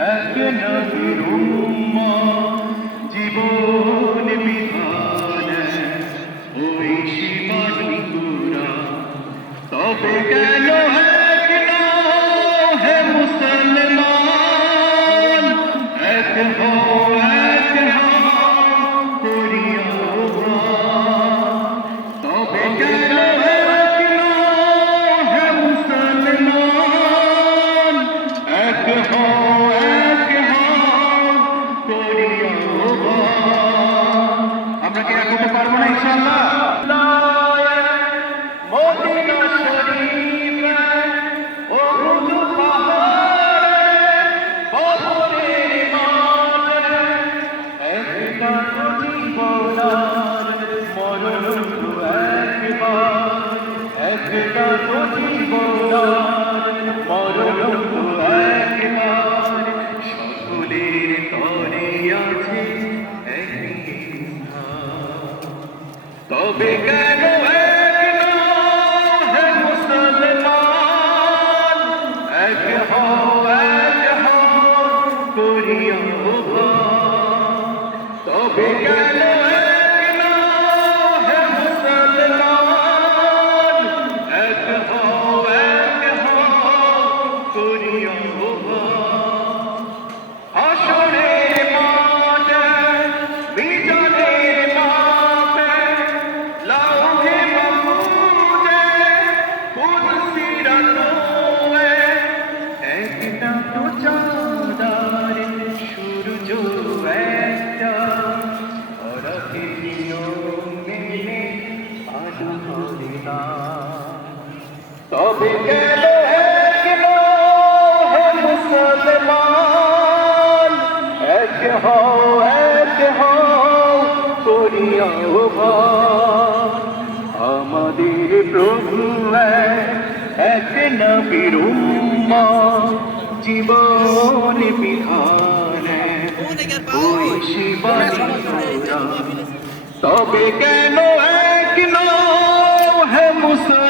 এক নবীর উম্মত জীবন বিধান ওই শিবানী কুরআন তবে কেন এক নও হে মুসলমান এক হও করিয়া তবে কেন এক নও হে মুসলমান এক হও করিয়া আমরা কি এক হতে পারবো না ইনশাআল্লাহ মদিনা শরীফে ওহুদ পাহাড়ে বদরের মাঠে একটা জীবনার মরণ একবার একটা জীবনার মরণ একবার সকলের তরে আছে একই স্থান তবে কেন এক হও করিয়া তবে কেন এক হও করিয়া হাসরের মাঠে বিজনের মাপে লাউহে মাহফুজে কুদসির আলোয় একটা তো চাঁদার সূর্য একটা ওরাকে নিয়ম মেনে আলো করে না তবে কেন এক হে মুসলমান এক হও করিয়া আমাদের প্রভু এক নবীর উম্মত জীবন বিধান ওই শিবানী কুরআন তবে কেন এক নও হে মুসলমান